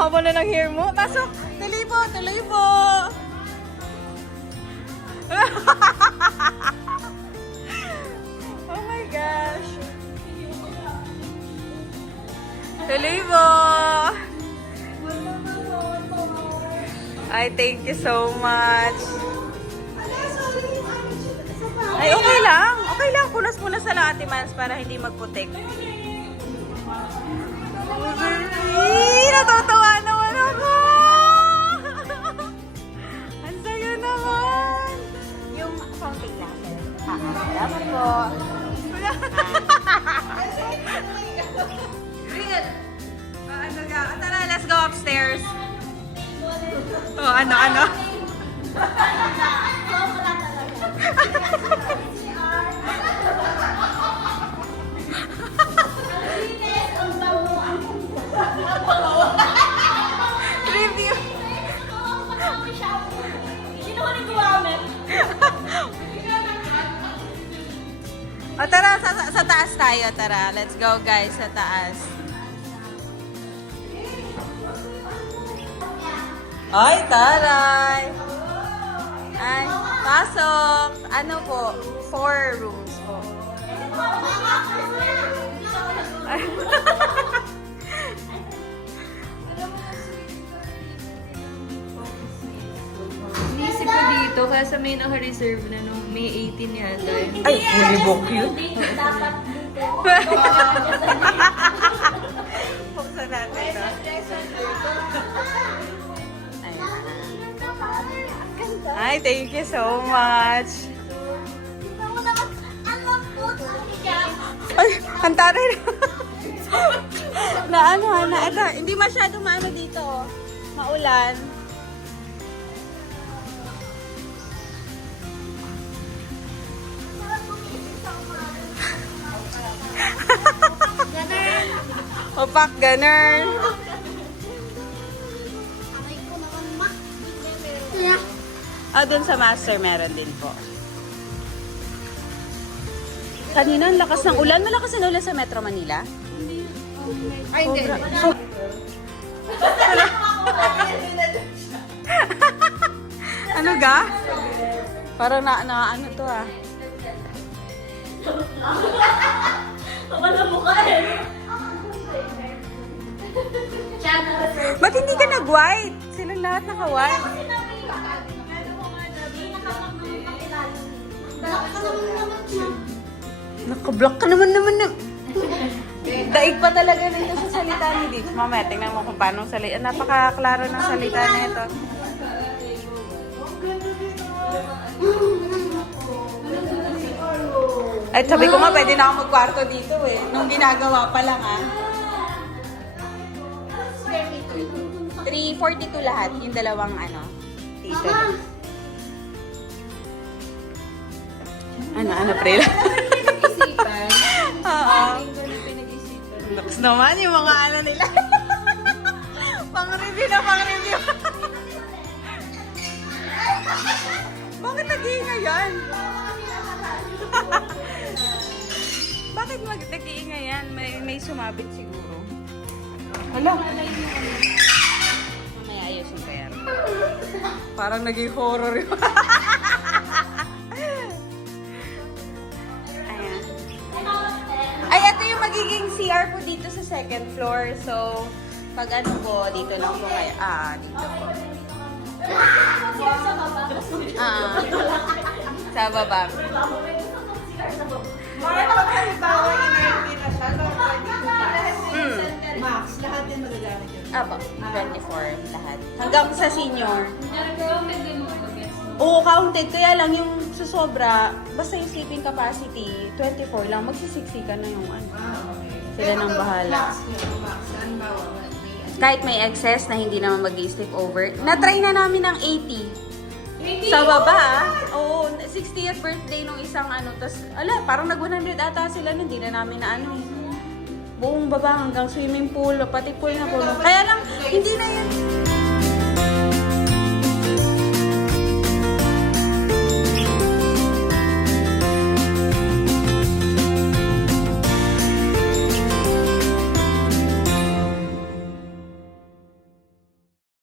haba na ng hair mo. Pasok! Tuloy po! Tuloy po! Oh my gosh! Tuloy po! Ay, thank you so much. Ay, okay lang. Okay lang. Punas-punas na lang, Ate Mans, para hindi magputik. Natutuwa naman ako! Ang saya naman! Yung fountain glasses. Salamat po. Real. Ano ka? Tara, let's go upstairs. Oh, ano? Review. Sino ko nag-gumamit? O tara, sa taas tayo. Tara, let's go guys, sa taas. Ay, taray! Ay, pasok! Ano po? 4 rooms po. Ay. Inisip ko dito, kasi may naka-reserve na nung May 18 yata. Ay, fully book yun. Dapat dito. Buksan natin to. Ay, thank you so much. Ay, ang taray na. Ito, hindi masyado maano dito. Oh. Maulan. Opak, ganun. Ah, dun sa master meron din po. Kanina, ang lakas ng ulan. Malakas ang ulan sa Metro Manila? Ay, hindi. Ano ga? Parang ano to ah. Kapag mukha eh. Ba't hindi ka nag-white? Silang lahat naka-white. Naka-block ka naman na. Daig pa talaga nito sa salita ni Dix. Mamaya, tingnan mo kung paano salita. Napaka-klaro ng salita na ito. Ay, sabi ko nga, pwede na ako magkwarto dito eh. Nung ginagawa pa lang ah. 342 lahat, yung dalawang dito. Ano, pre? Pinag-isipan. Oo. Pinag-isipan. Looks naman yung mga nila. Pang-review. Bakit nag-iingay yan? Bakit nag-iingay yan? May sumabit siguro. Hala. Mamaya ayusin ko yan. Parang naging horror yun. Ayan. Ay, ito yung magiging CR po dito sa second floor. So, pag ano po, dito lang po kayo. Dito po. Sa baba. Pag halimbawa, in-90 na siya, no? 22 max, lahat din magagamit yun. Apo, 24 lahat. Hanggang sa senior. Nag-grounded din mo guys. Oo, counted. Kaya lang yung susobra, basta yung sleeping capacity, 24 lang. Magsisiksi ka na yung Sila nang bahala. Max, halimbawa, Kahit may excess na hindi naman mag-sleep over. Na-try na namin ng 80. Sa baba, oo, 60th birthday nung isang tas, parang nag-100 ata sila, hindi na namin na buong baba hanggang swimming pool, pati pool na pool. Kaya lang, hindi na yun.